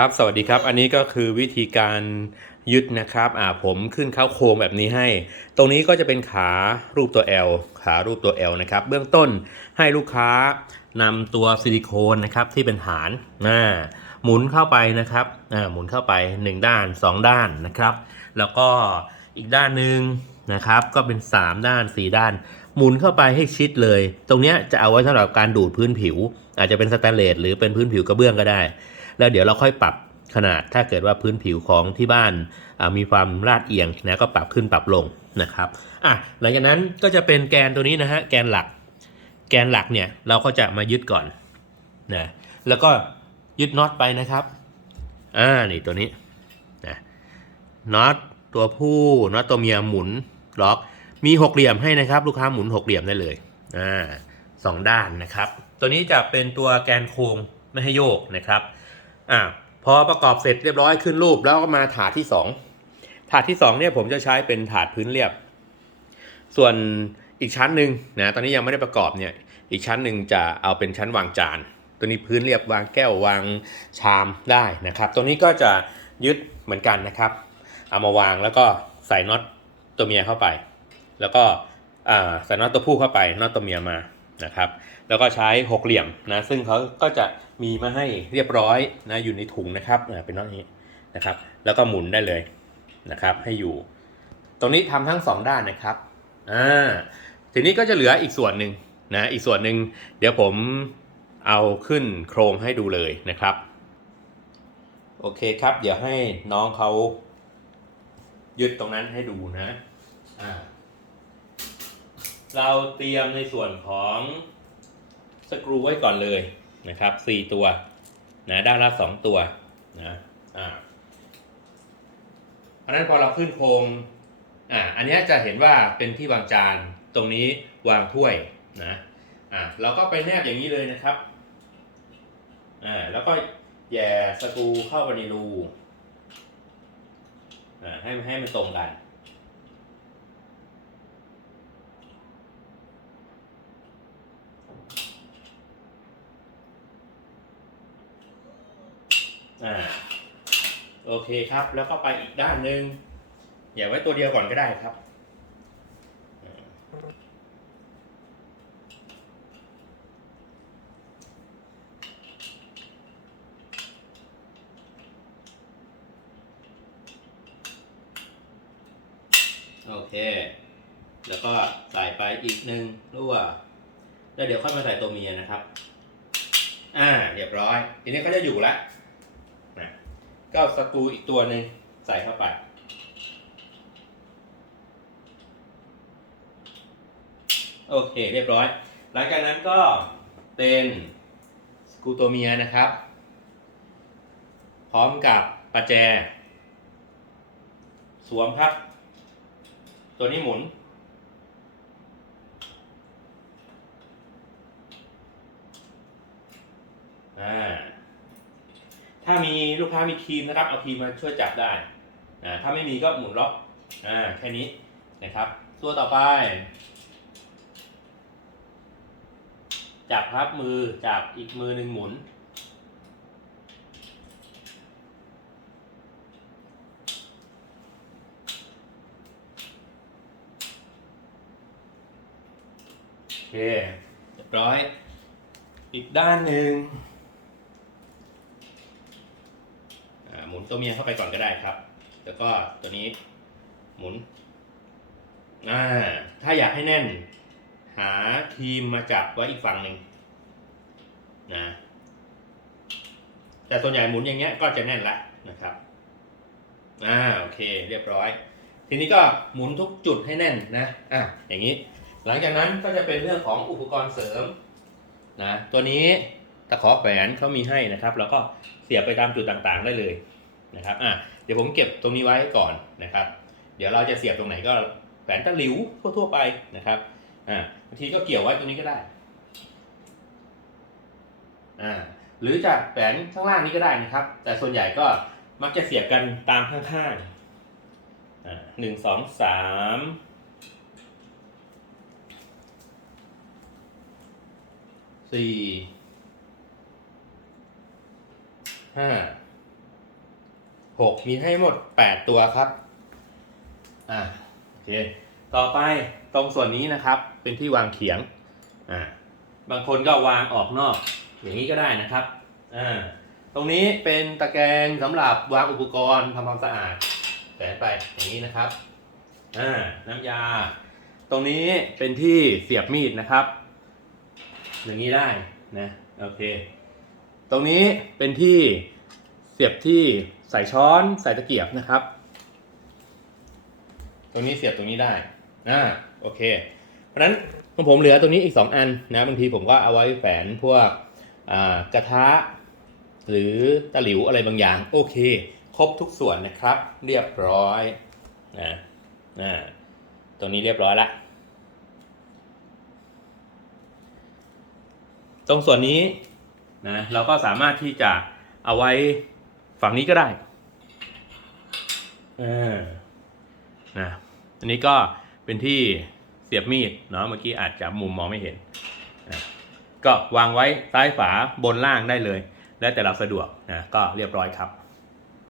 ครับสวัสดีครับ อันนี้ก็คือวิธีการยึดนะครับอ่าผมขึ้นเข้าโครงแบบนี้ให้ ตรงนี้ก็จะเป็นขารูปตัว L ขารูปตัว L นะครับ เบื้องต้นให้ลูกค้านำตัวซิลิโคนนะครับที่เป็นฐานอ่าหมุนเข้าไปนะครับอ่าหมุนเข้าไป 1 ด้าน 2 ด้านนะครับ แล้วก็อีกด้านหนึ่งนะครับ ก็เป็น 3 ด้าน 4 ด้าน หมุนเข้าไปให้ชิดเลย ตรงเนี้ยจะเอาไว้สำหรับการดูดพื้นผิว อาจจะเป็นสแตนเลสหรือเป็นพื้นผิวกระเบื้องก็ได้ แล้วเดี๋ยวเราค่อยปรับขนาดถ้าเกิดว่าพื้นผิวของที่บ้านมีความลาดเอียงนะก็ปรับขึ้นปรับลงนะครับอะหลังจากนั้นก็จะเป็นแกนตัวนี้นะฮะแกนหลัก แกนหลักเนี่ยเราก็จะมายึดก่อนนะแล้วก็ยึดน็อตไปนะครับอ่านี่ตัวนี้นะน็อตตัวผู้น็อตตัวเมียหมุนล็อกมีหกเหลี่ยมให้นะครับ ลูกค้าหมุนหกเหลี่ยมได้เลยอ่าสองด้านนะครับ ตัวนี้จะเป็นตัวแกนโค้งไม่ให้โยกนะครับ อ่าพอประกอบเสร็จเรียบร้อยขึ้นรูปแล้วก็มาถาดที่2ถาดที่2เนี่ยผมจะใช้เป็นถาดพื้นเรียบ ส่วนอีกชั้นหนึ่งนะตอนนี้ยังไม่ได้ประกอบเนี่ยอีกชั้นหนึ่งจะเอาเป็นชั้นวางจาน ตัวนี้พื้นเรียบวางแก้ววางชามได้นะครับ ตัวนี้ก็จะยึดเหมือนกันนะครับ เอามาวางแล้วก็ใส่น็อตตัวเมียเข้าไป แล้วก็ใส่น็อตตัวผู้เข้าไปน็อตตัวเมียมา นะครับแล้วก็ใช้หกเหลี่ยมนะซึ่งเขาก็จะมีมาให้เรียบร้อยนะอยู่ในถุงนะครับเป็นน็อตนี้นะครับ แล้วก็หมุนได้เลยนะครับ ให้อยู่ ตรงนี้ทำทั้งสองด้านนะครับอ่าทีนี้ก็จะเหลืออีกส่วนหนึ่งนะอีกส่วนหนึ่งเดี๋ยวผมเอาขึ้นโครงให้ดูเลยนะครับ โอเคครับ เดี๋ยวให้น้องเขายึดตรงนั้นให้ดูนะอ่า เราเตรียมในส่วนของสกรูไว้ก่อนเลยนะครับสี่ตัวนะด้านละสองตัวนะอ่าอันนั้นพอเราขึ้นโครงอ่าอันนี้จะเห็นว่าเป็นที่วางจานตรงนี้วางถ้วยนะอ่าเราก็ไปแนบอย่างนี้เลยนะครับอ่าแล้วก็แย่สกรูเข้าไปในรูอ่าให้ให้มันตรงกัน อ่าโอเคครับ แล้วก็ไปอีกด้านหนึ่งอย่าไว้ตัวเดียวก่อนก็ได้ครับ โอเค แล้วก็ใส่ไปอีกหนึ่งรั่วแล้วเดี๋ยวค่อยมาใส่ตัวเมียนะครับ อ่า เรียบร้อย ทีนี้เขาจะอยู่แล้วนะ ก็สกรูอีกตัวหนึ่งใส่เข้าไป โอเคเรียบร้อย หลังจากนั้นก็เป็นสกรูตัวเมียนะครับ พร้อมกับประแจ สวมครับ ตัวนี้หมุน อ่า ถ้ามีลูกค้ามีครีมนะครับ เอาครีมมาช่วยจับได้อ่าถ้าไม่มีก็หมุนล็อกอ่าแค่นี้นะครับ ตัวต่อไป จับครับมือจับอีกมือหนึ่งหมุน โอเคเรียบร้อย อีกด้านหนึ่ง อ่า หมุนตัวเมียเข้าไปก่อนก็ได้ครับ แล้วก็ตัวนี้หมุนอ่าถ้าอยากให้แน่น หาครีมมาจับไว้อีกฝั่งหนึ่งนะแต่ส่วนใหญ่หมุนอย่างเงี้ยก็จะแน่นละนะครับอ่าโอเคเรียบร้อย ทีนี้ก็หมุนทุกจุดให้แน่นนะอะอย่างนี้ หลังจากนั้นก็จะเป็นเรื่องของอุปกรณ์เสริมนะตัวนี้ตะขอแขวนเขามีให้นะครับ แล้วก็เสียบไปตามจุดต่างๆได้เลย นะครับอะเดี๋ยวผมเก็บตรงนี้ไว้ก่อนนะครับ เดี๋ยวเราจะเสียบตรงไหนก็แขวนตะหลิวทั่ว ๆ ไปนะครับอ่าบางทีก็เกี่ยวไว้ตรงนี้ก็ได้อ่าหรือจะแขวนข้างล่างนี้ก็ได้นะครับ แต่ส่วนใหญ่ก็มักจะเสียบกันตามข้างๆอ่าหนึ่งสองสามสี่ห้า หกมีให้หมดแปดตัวครับ อ่าโอเค ต่อไปตรงส่วนนี้นะครับ เป็นที่วางเขียง อ่า บางคนก็วางออกนอก อย่างนี้ก็ได้นะครับ อ่า ตรงนี้เป็นตะแกรงสำหรับวางอุปกรณ์ทำความสะอาดแฝงไปอย่างนี้นะครับ อ่า น้ำยา ตรงนี้เป็นที่เสียบมีดนะครับ อย่างนี้ได้นะ โอเค ตรงนี้เป็นที่ สียบที่ใส่ช้อนใส่ตะเกียบนะครับ ตรงนี้เสียบตรงนี้ได้อ่าโอเค เพราะฉะนั้นของผมเหลือตรงนี้อีก 2 อันนะบางทีผมก็เอาไว้แฝนพวกอ่ากระทะ หรือตะหลิวอะไรบางอย่าง โอเค ครบทุกส่วนนะครับ เรียบร้อยนะนะตรงนี้เรียบร้อยละตรงส่วนนี้นะเราก็สามารถที่จะเอาไว้ ฝั่งนี้ก็ได้อ่านะอันนี้ก็เป็นที่เสียบมีดเนาะเมื่อกี้อาจจะมุมมองไม่เห็นนะก็วางไว้ซ้ายฝาบนล่างได้เลย แล้วแต่เราสะดวกนะก็เรียบร้อยครับ